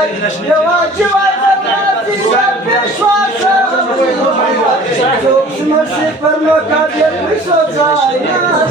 يواجب الذات شاب شواسة شوف سمسي فرمكات يلبسوا زايناس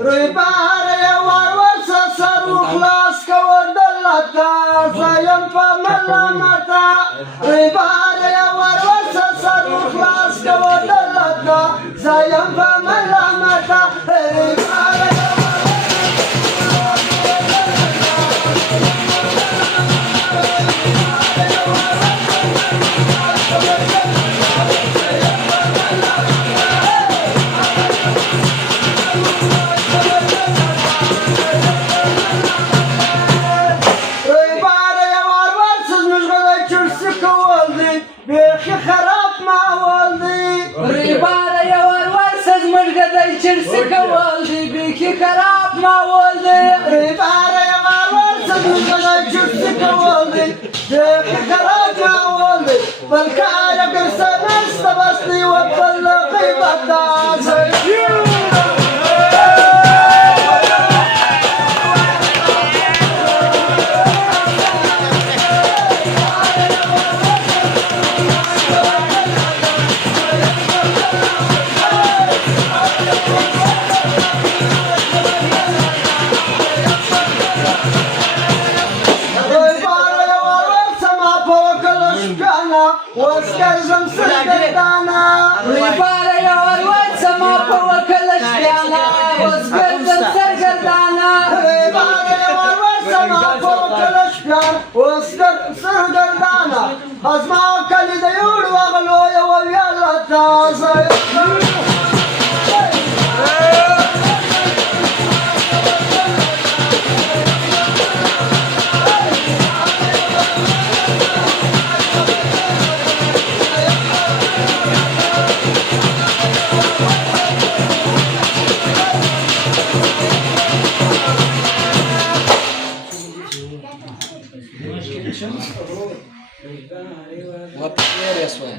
ريبار يا ورور صاروخ لاس كودلتا زين فملامتا ريبار يا ورور صاروخ لاس كودلتا زين فملامتا ريبار بيخي خراب ما والدي ريبارة يا ورور سزمش قدي تشرسك والدي بيكي خراب ما والدي ريبارة يا ورور سزمش قدي تشرسك والدي بيخي خراب ما والدي بالكارة قرصة نستبسني وبالغي بطاسي واسكر زمسر قردانا ريبارة يا ورور سما فوكل اشيانا واسكر زمسر قردانا ريبارة يا ورور سما فوكل اشيانا واسكر زمسر قردانا اسمع كل ديور واغلو يا ويلا تاسي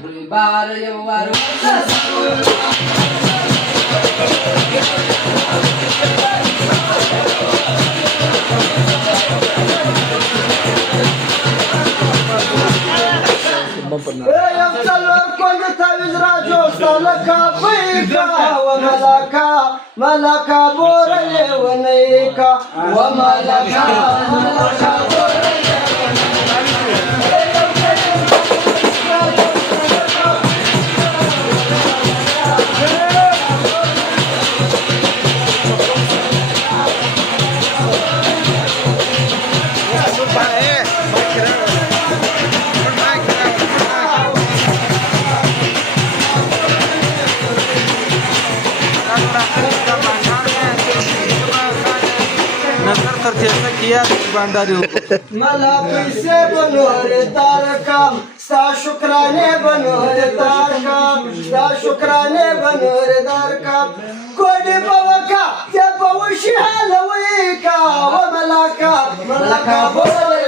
ريبارة يا ورور ملكا بوري ونيكا وملكا بوري मला पैसे बनवले तारकम सा शुक्राने बनवले तारकम सा शुक्राने बनवले तारकम कोडी बवका ते बवशी हलवी का व मलाका मलाका बोले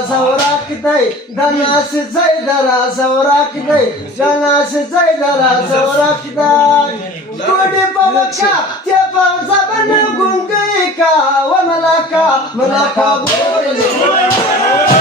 زوراك داي دناس زيدرا زوراك داي دناس زيدرا زوراك داي كودي بوكا تيفا زبن غونغيكا وملاكا ملاكا بوري